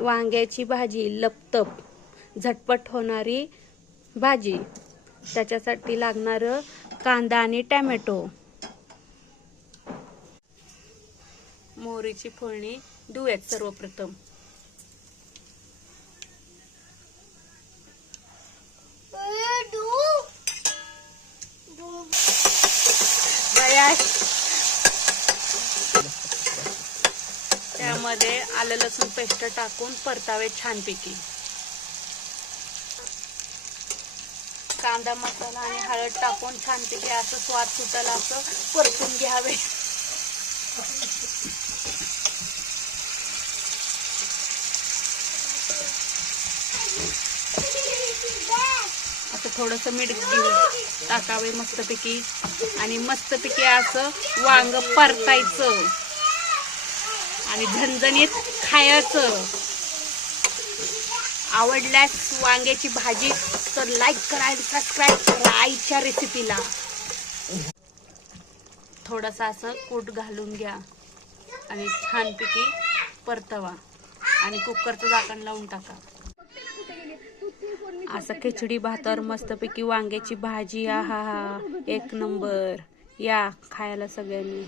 वांग्याची भाजी लपतप झटपट होणारी भाजी। त्याच्यासाठी लागणारं कांदा आणि टोमॅटो। मोहरीची फोडणी देऊयात सर्वप्रथम। त्यामध्ये आलं लसूण पेस्ट टाकून परतावे छानपैकी। कांदा मसाला आणि हळद टाकून छानपैकी असं स्वाद सुटेल असं परतून घ्यावे। असं थोडंसं मीठ घेऊन टाकावे मस्तपैकी आणि मस्तपैकी असं वांग परतायचं आणि झणझणीत खायचं। आवडल्यास वांग्याची भाजी तर लाईक करा आणि सबस्क्राईब करा आईच्या रेसिपीला। थोडासा असं कूट घालून घ्या आणि छानपैकी परतवा आणि कुकरचं झाकण लावून टाका। असं खिचडी भातावर मस्तपैकी वांग्याची भाजी, आहा हा एक नंबर। या खायला सगळ्यांनी।